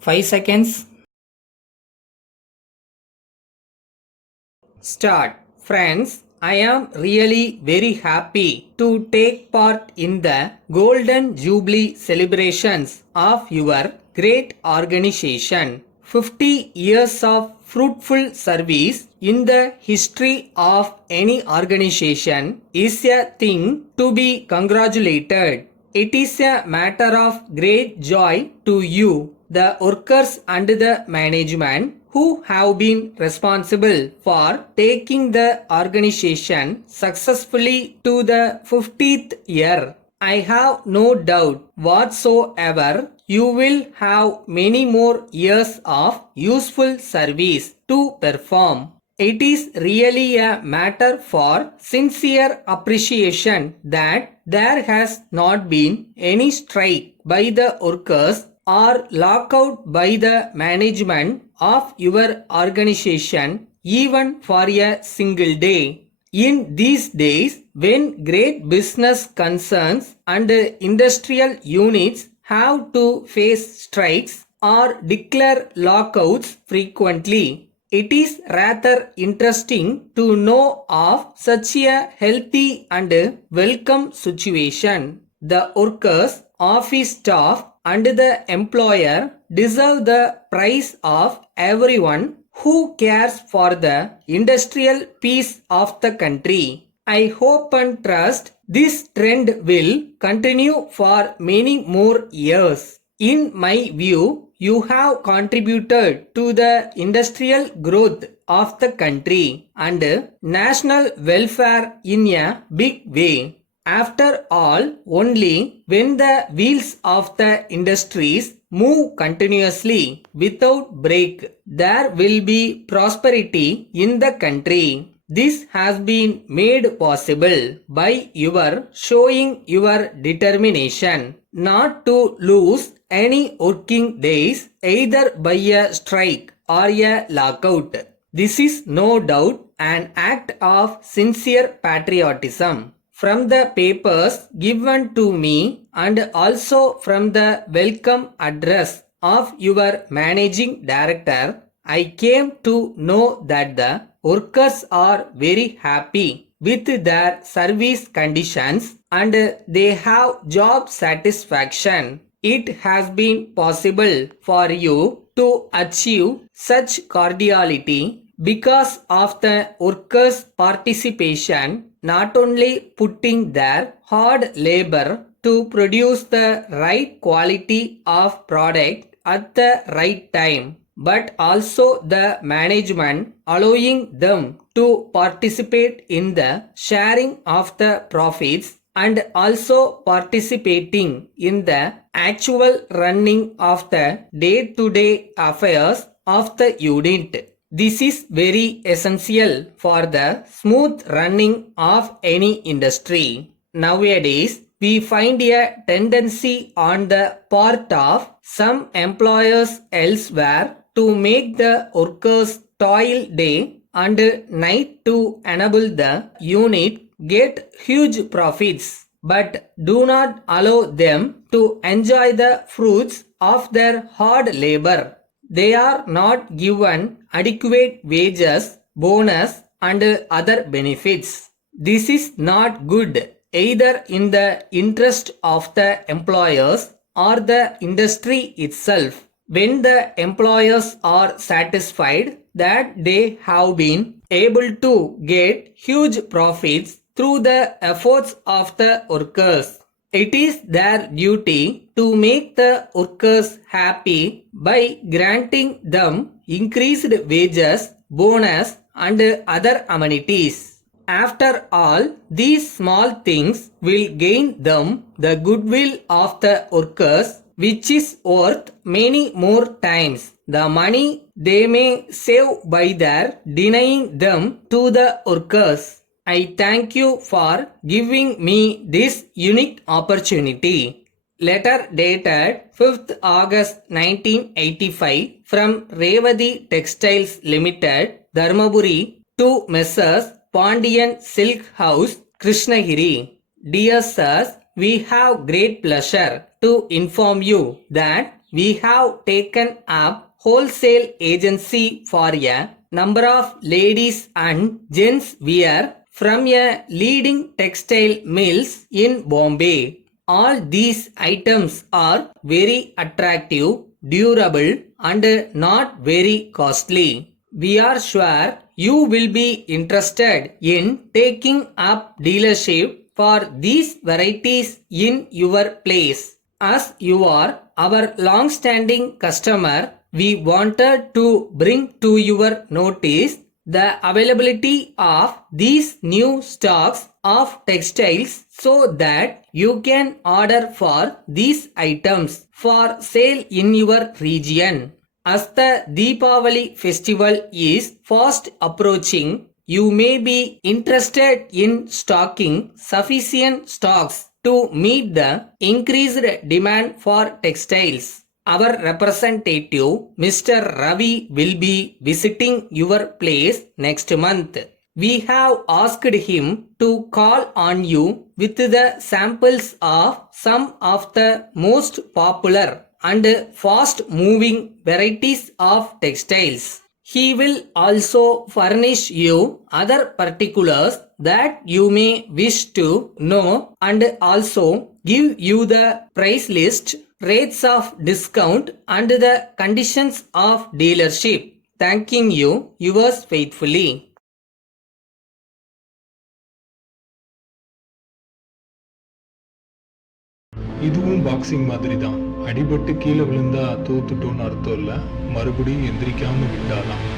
5 seconds. Start. Friends, I am really very happy to take part in the Golden Jubilee celebrations of your great organization. 50 years of fruitful service in the history of any organization is a thing to be congratulated. It is a matter of great joy to you, the workers and the management who have been responsible for taking the organization successfully to the 50th year. I have no doubt whatsoever you will have many more years of useful service to perform. It is really a matter for sincere appreciation that there has not been any strike by the workers or lockout by the management of your organization even for a single day. In these days, when great business concerns and industrial units have to face strikes or declare lockouts frequently, it is rather interesting to know of such a healthy and welcome situation. The workers, office staff, and the employer deserve the praise of everyone who cares for the industrial peace of the country. I hope and trust this trend will continue for many more years. In my view, you have contributed to the industrial growth of the country and national welfare in a big way. After all, only when the wheels of the industries move continuously without break, there will be prosperity in the country. This has been made possible by your showing your determination not to lose any working days either by a strike or a lockout. This is no doubt an act of sincere patriotism. From the papers given to me and also from the welcome address of your managing director, I came to know that the workers are very happy with their service conditions and they have job satisfaction. It has been possible for you to achieve such cordiality because of the workers' participation, not only putting their hard labor to produce the right quality of product at the right time, but also the management allowing them to participate in the sharing of the profits and also participating in the actual running of the day-to-day affairs of the unit. This is very essential for the smooth running of any industry. Nowadays, we find a tendency on the part of some employers elsewhere to make the workers toil day and night to enable the unit get huge profits, but do not allow them to enjoy the fruits of their hard labor. They are not given adequate wages, bonus, and other benefits. This is not good either in the interest of the employers or the industry itself. When the employers are satisfied that they have been able to get huge profits through the efforts of the workers, it is their duty to make the workers happy by granting them increased wages, bonus, and other amenities. After all, these small things will gain them the goodwill of the workers, which is worth many more times the money they may save by their denying them to the workers. I thank you for giving me this unique opportunity. Letter dated 5th August 1985 from Revati Textiles Limited, Dharmaburi to Messrs. Pandian Silk House, Krishnagiri. Dear sirs, we have great pleasure to inform you that we have taken up wholesale agency for a number of ladies and gents wear from a leading textile mills in Bombay. All these items are very attractive, durable and not very costly. We are sure you will be interested in taking up dealership for these varieties in your place. As you are our long-standing customer, we wanted to bring to your notice the availability of these new stocks of textiles so that you can order for these items for sale in your region. As the Deepavali festival is fast approaching, you may be interested in stocking sufficient stocks to meet the increased demand for textiles. Our representative, Mr. Ravi, will be visiting your place next month. We have asked him to call on you with the samples of some of the most popular and fast moving varieties of textiles. He will also furnish you other particulars that you may wish to know and also give you the price list, rates of discount and the conditions of dealership. Thanking you, yours faithfully. இதுவும் boxing மாதிரி தான். அடிபட்டு கீழே விழுந்தா தோத்துட்டோன்னு அர்த்தம் இல்லை, மறுபடியும் எந்திரிக்காம விட்டாதான்.